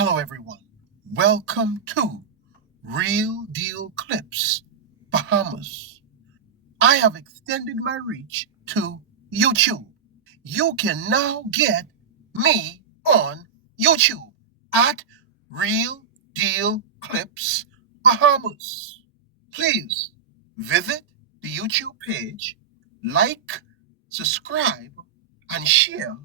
Hello, everyone. Welcome to Real Deal Clips, Bahamas. I have extended my reach to YouTube. You can now get me on YouTube at Real Deal Clips, Bahamas. Please visit the YouTube page, like, subscribe, and share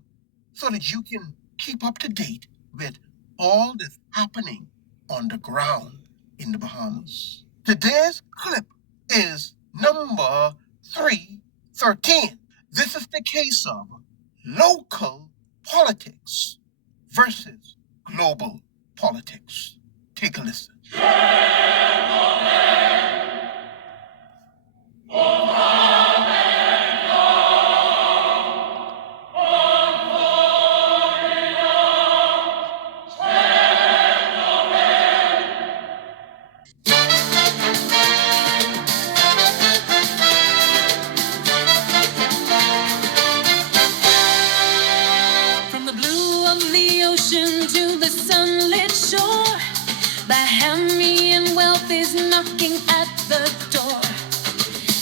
so that you can keep up to date with all that's happening on the ground in the Bahamas. Today's clip is number 313. This is the case of local politics versus global politics. Take a listen. From the blue of the ocean to the sunlit shore, Bahamian wealth is knocking at the door.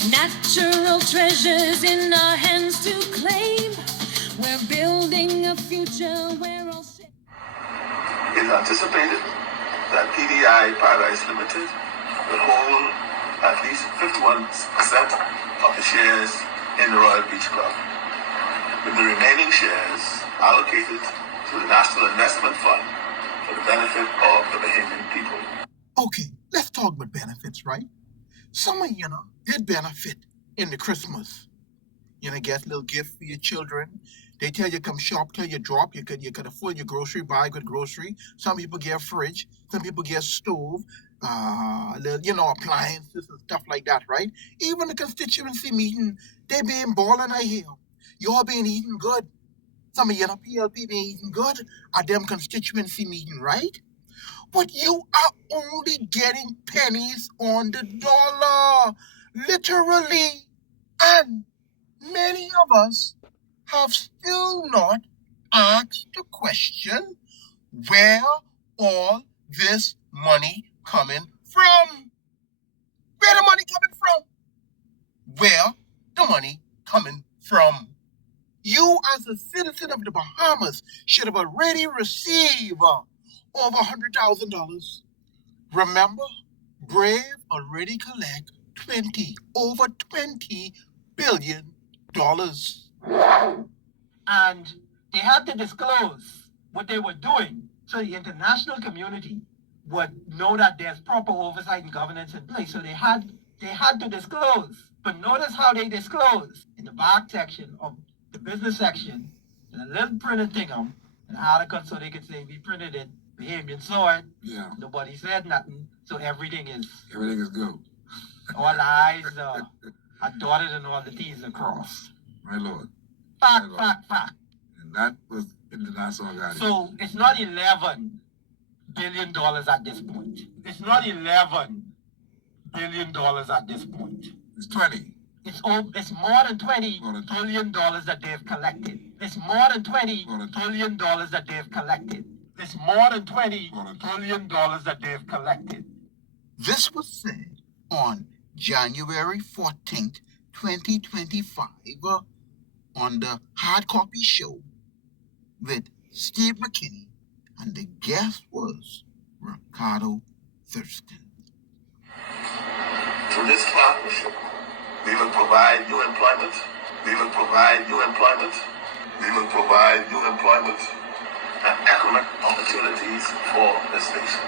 Natural treasures in our hands to claim. We're building a future where all shit. It is anticipated that PDI Paradise Limited will hold at least 51% of the shares in the Royal Beach Club, with the remaining shares allocated to the National Investment Fund for the benefit of the Bahamian people. Okay, let's talk about benefits, right? Some of you did benefit in the Christmas. Get a little gift for your children. They tell you come shop till you drop. You could afford your grocery, buy good grocery. Some people get a fridge. Some people get a stove, appliances and stuff like that, right? Even the constituency meeting, they been balling, I hear. Y'all been eating good. Some of PLP been eating good at them constituency meeting, right? But you are only getting pennies on the dollar, literally. And many of us have still not asked the question, where all this money coming from? Where the money coming from? Where the money coming from? You as a citizen of the Bahamas should have already received over $100,000. Remember, Brave already collect over $20 billion. And they had to disclose what they were doing so the international community would know that there's proper oversight and governance in place. So they had to disclose. But notice how they disclose in the back section of the business section, and a little printed thing an article so they could say we printed it, Bahamian saw it. Yeah. Nobody said nothing. So everything is good. all I's are dotted and all the T's are crossed. My Lord. Fact. And that was international organization. So it's not $11 billion at this point. It's not $11 billion at this point. It's 20. It's more than $20 billion that they've collected. It's more than $20 billion that they've collected. It's more than $20 billion that they've collected. This was said on January 14th, 2025, on the Hard Copy Show with Steve McKinney, and the guest was Ricardo Thurston. Through this partnership, we will provide new employment. We will provide new employment. We will provide new employment and economic opportunities for this nation.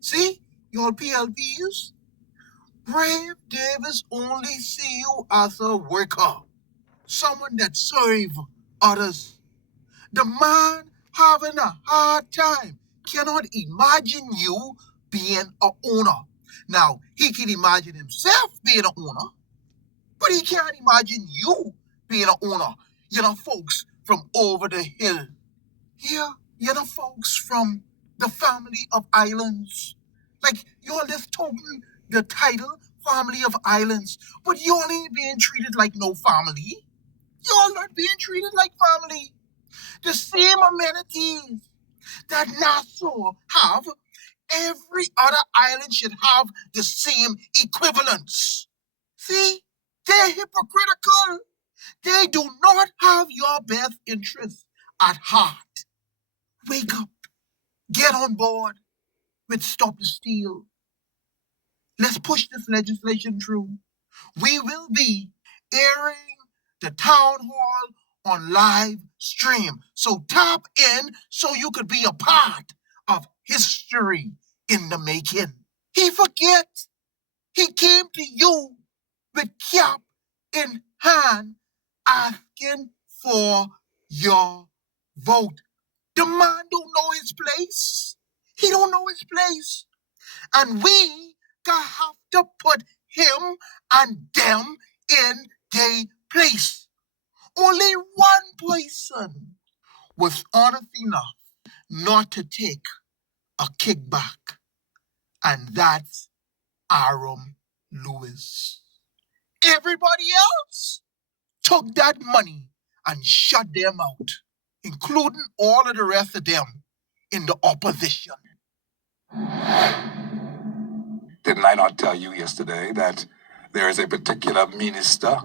See? Your PLPs? Brave Davis only see you as a worker, someone that serve others. The man having a hard time cannot imagine you being an owner. Now, he can imagine himself being an owner, but he can't imagine you being an owner. Folks from over the hill. Here, folks from the family of islands. Like, y'all just toting the title family of islands, but y'all ain't being treated like no family. Y'all not being treated like family. The same amenities, that Nassau have, every other island should have the same equivalence. See, they're hypocritical. They do not have your best interest at heart. Wake up, get on board with Stop the Steal. Let's push this legislation through. We will be airing the town hall on live stream. So tap in so you could be a part of history in the making. He forgets. He came to you with cap in hand asking for your vote. The man don't know his place. He don't know his place. And we gonna have to put him and them in their place. Only one person was honest enough not to take a kickback, and that's Aaron Lewis. Everybody else took that money and shut them out, including all of the rest of them in the opposition. Didn't I not tell you yesterday that there is a particular minister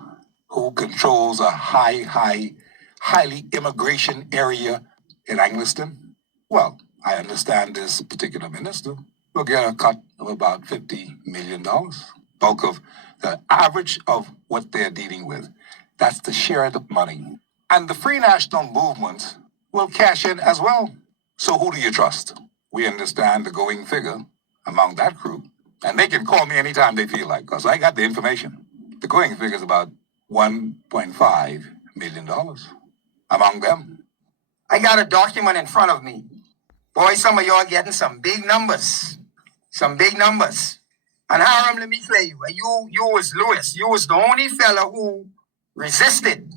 who controls a highly immigration area in Angliston? Well, I understand this particular minister will get a cut of about $50 million. Bulk of the average of what they're dealing with. That's the share of the money. And the Free National Movement will cash in as well. So who do you trust? We understand the going figure among that group. And they can call me anytime they feel like, because I got the information. The going figure is about $1.5 million among them. I got a document in front of me. Boy, some of y'all getting some big numbers. Some big numbers. And Hiram, let me tell you, you was Lewis. You was the only fella who resisted.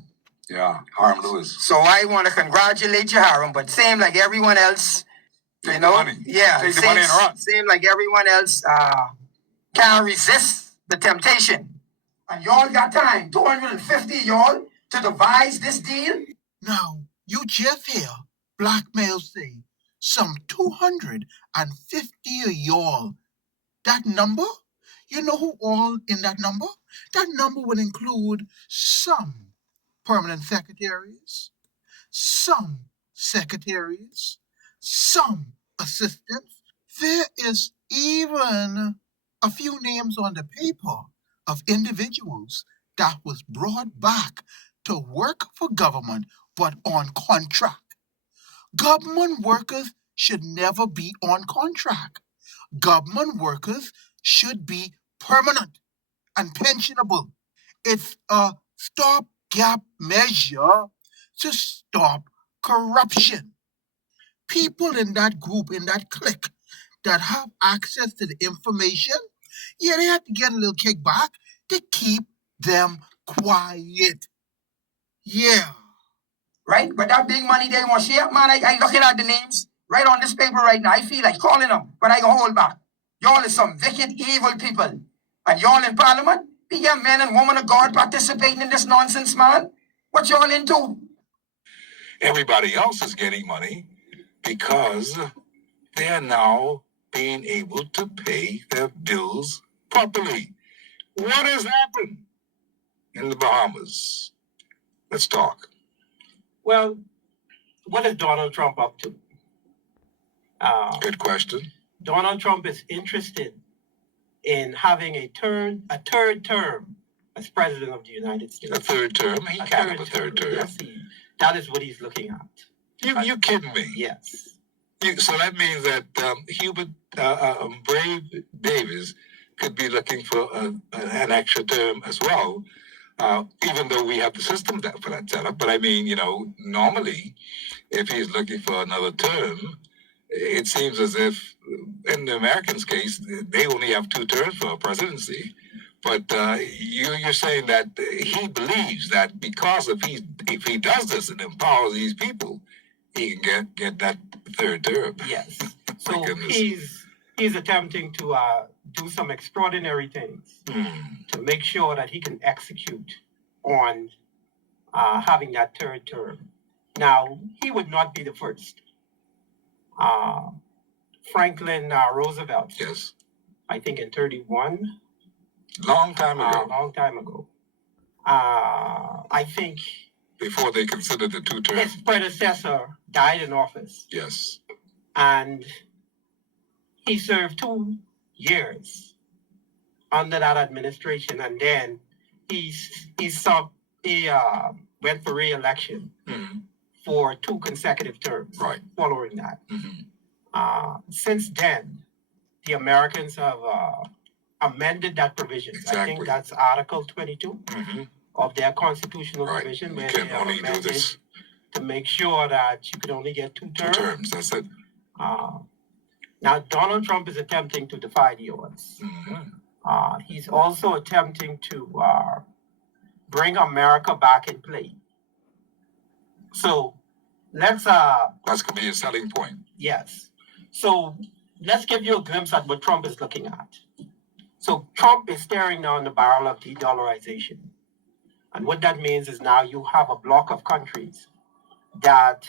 Yeah, Hiram Lewis. So I want to congratulate you, Hiram, but same like everyone else, Take the money. Yeah, Take the money and run. Same like everyone else, can't resist the temptation. And y'all got time, 250 y'all, to devise this deal? Now, you just hear Blackmail say some 250 of y'all. That number? You know who all in that number? That number will include some permanent secretaries, some secretaries, some assistants. There is even a few names on the paper of individuals that was brought back to work for government but on contract. Government workers should never be on contract. Government workers should be permanent and pensionable. It's a stopgap measure to stop corruption. People in that group, in that clique, that have access to the information, yeah, they have to get a little kickback to keep them quiet. Yeah. Right? But that big money they want to share, man, I looking at the names right on this paper right now. I feel like calling them, but I gonna hold back. Y'all is some wicked, evil people. And y'all in parliament, be young men and women of God participating in this nonsense, man. What y'all into? Everybody else is getting money because they're now being able to pay their bills properly. What has happened in the Bahamas? Let's talk. Well, what is Donald Trump up to? Good question. Donald Trump is interested in having a third term as president of the United States. A third term? He can't have a third term. Yes, that is what he's looking at. You kidding me? Yes. So that means that Hubert Brave Davis could be looking for an extra term as well, even though we have the system for that setup. But I mean, normally, if he's looking for another term, it seems as if, in the Americans' case, they only have 2 terms for a presidency. But you're saying that he believes that because if he does this and empowers these people, he can get that third term. Yes. So he's attempting to do some extraordinary things to make sure that he can execute on having that third term. Now, he would not be the first. Franklin Roosevelt. Yes. I think in 31. Long time ago. Long time ago. I think before they considered the two terms. his predecessor died in office. Yes. And he served 2 years under that administration, and then he went for re-election for 2 consecutive terms. Right. Following that, since then, the Americans have amended that provision. Exactly. I think that's Article 22 of their constitutional Right. provision, You where can they only do amended this to make sure that you could only get 2 terms. 2 terms. That's it. Now, Donald Trump is attempting to defy the odds. He's also attempting to bring America back in play. So let's That's gonna be a selling point. yes. So let's give you a glimpse at what Trump is looking at. So Trump is staring down the barrel of de-dollarization. And what that means is now you have a block of countries that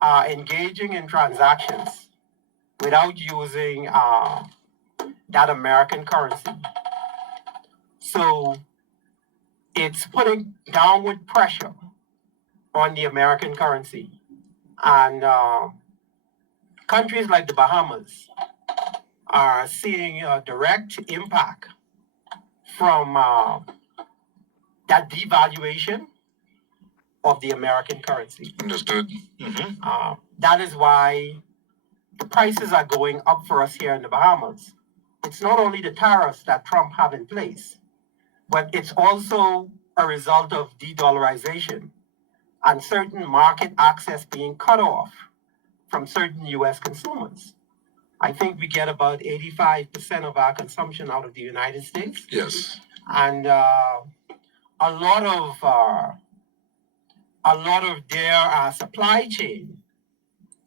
are engaging in transactions without using that American currency. So it's putting downward pressure on the American currency. And countries like the Bahamas are seeing a direct impact from that devaluation of the American currency. Understood. That is why the prices are going up for us here in the Bahamas. It's not only the tariffs that Trump have in place, but it's also a result of de-dollarization and certain market access being cut off from certain U.S. consumers. I think we get about 85% of our consumption out of the United States. Yes. And a lot of their supply chain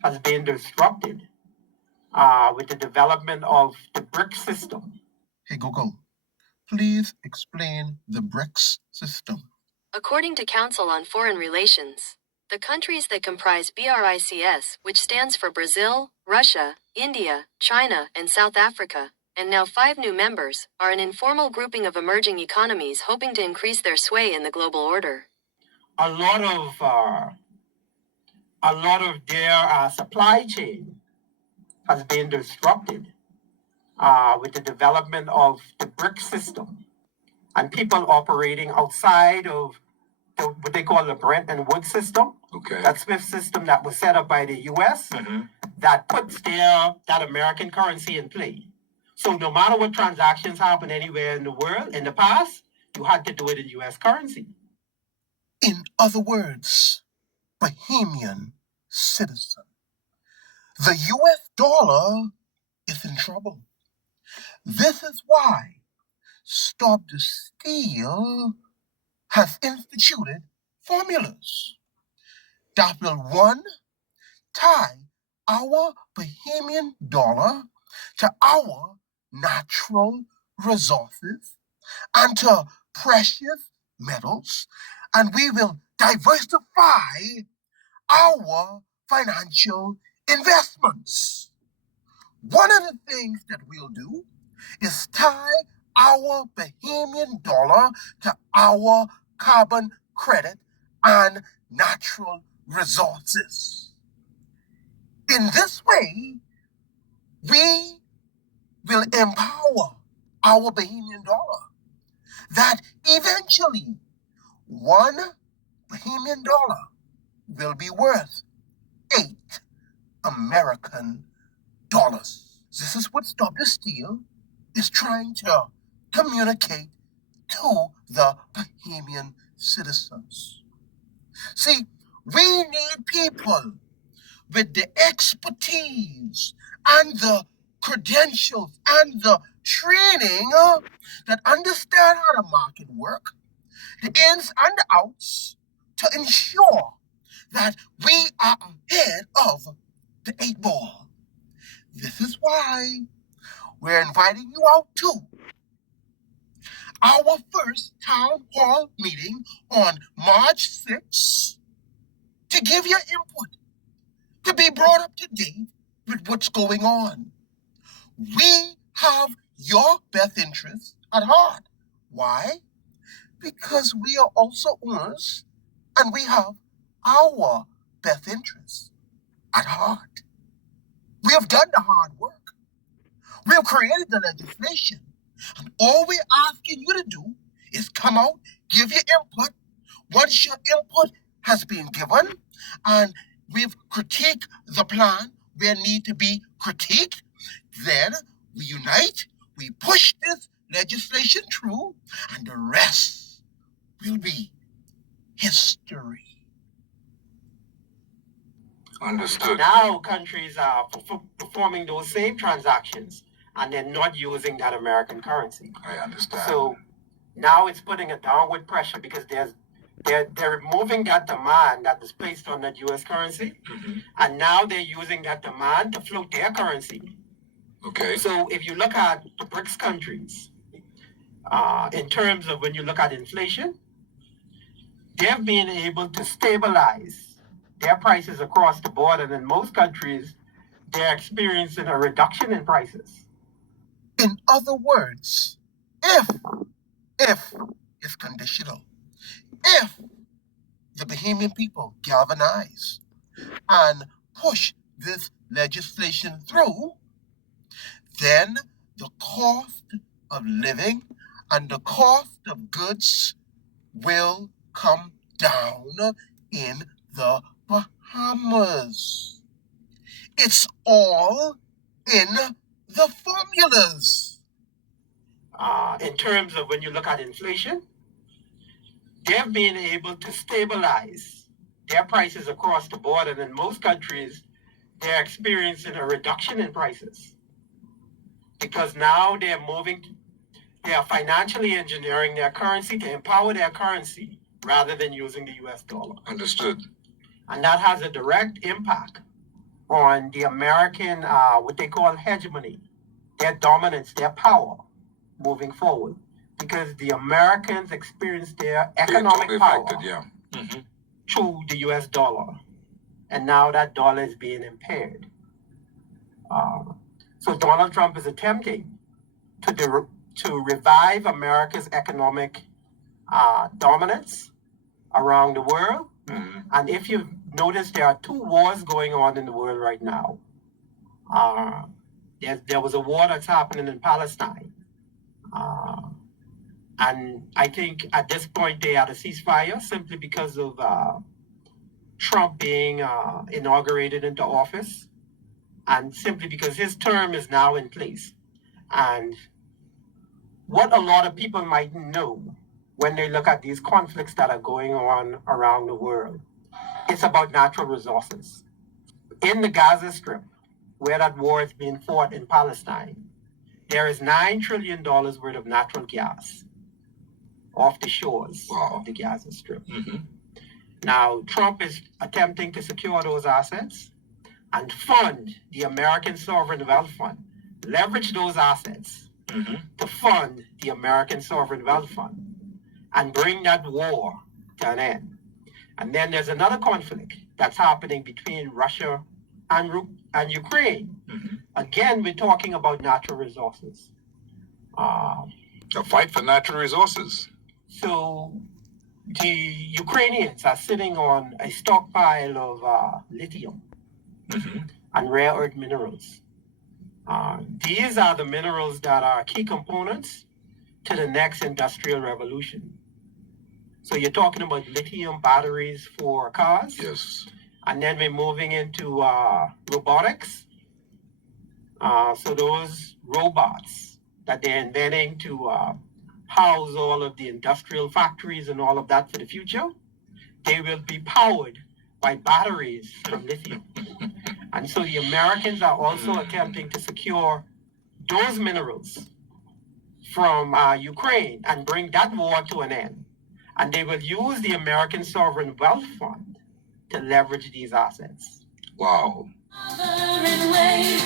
has been disrupted with the development of the BRIC system. Hey, Google, please explain the BRICS system. According to Council on Foreign Relations, the countries that comprise BRICS, which stands for Brazil, Russia, India, China, and South Africa, and now 5 new members, are an informal grouping of emerging economies hoping to increase their sway in the global order. A lot of their supply chain has been disrupted with the development of the BRIC system, and people operating outside of what they call the Brent and Woods system. Okay. That SWIFT system that was set up by the U.S. That puts that American currency in play. So no matter what transactions happen anywhere in the world, in the past, you had to do it in U.S. currency. In other words, Bahamian citizen. The US dollar is in trouble. This is why Stop the Steal has instituted formulas that will, 1, tie our Bahamian dollar to our natural resources and to precious metals, and we will diversify our financial investments. One of the things that we'll do is tie our Bahamian dollar to our carbon credit and natural resources. In this way, we will empower our Bahamian dollar, that eventually 1 Bahamian dollar will be worth 8 American dollars. This is what Stop the Steal is trying to communicate to the Bahamian citizens. See, we need people with the expertise and the credentials and the training that understand how the market work, the ins and the outs, to ensure that we are ahead of the 8 ball. This is why we're inviting you out to our first town hall meeting on March 6th to give your input, to be brought up to date, with what's going on. We have your best interests at heart. Why? Because we are also owners and we have our best interests at heart. We have done the hard work. We have created the legislation. And all we're asking you to do is come out, give your input. Once your input has been given and we've critiqued the plan where need to be critiqued, then we unite, we push this legislation through, and the rest will be history. Understood. Now countries are performing those same transactions and they're not using that American currency. I understand. So now it's putting a downward pressure because they're removing that demand that is placed on that U.S. currency, and now they're using that demand to float their currency. Okay. So if you look at the BRICS countries, in terms of when you look at inflation, they've been able to stabilize their prices across the board, and in most countries, they're experiencing a reduction in prices. In other words, if is conditional, if the Bahamian people galvanize and push this legislation through, then the cost of living and the cost of goods will come down in the Bahamas. It's all in the formulas. In terms of when you look at inflation, they've been able to stabilize their prices across the board, and in most countries, they're experiencing a reduction in prices because now they are financially engineering their currency to empower their currency rather than using the US dollar. Understood. And that has a direct impact on the American, what they call hegemony, their dominance, their power moving forward. Because the Americans experience their economic Totally power affected, yeah. through the US dollar. And now that dollar is being impaired. So Donald Trump is attempting to revive America's economic dominance around the world. And if you've noticed, there are two wars going on in the world right now. There was a war that's happening in Palestine. And I think at this point they had a ceasefire simply because of Trump being inaugurated into office, and simply because his term is now in place. And what a lot of people might know when they look at these conflicts that are going on around the world, it's about natural resources. In the Gaza Strip, where that war is being fought in Palestine, there is $9 trillion worth of natural gas off the shores of the Gaza Strip. Now, Trump is attempting to secure those assets and fund the American Sovereign Wealth Fund, leverage those assets to fund the American Sovereign Wealth Fund and bring that war to an end. And then there's another conflict that's happening between Russia and Ukraine. Again, we're talking about natural resources. A fight for natural resources. So the Ukrainians are sitting on a stockpile of lithium and rare earth minerals. These are the minerals that are key components to the next industrial revolution. So you're talking about lithium batteries for cars. Yes. And then we're moving into robotics. So those robots that they're inventing to house all of the industrial factories and all of that for the future, they will be powered by batteries from lithium. And so the Americans are also attempting to secure those minerals from Ukraine and bring that war to an end. And they will use the American Sovereign Wealth Fund to leverage these assets. Wow. Father and way,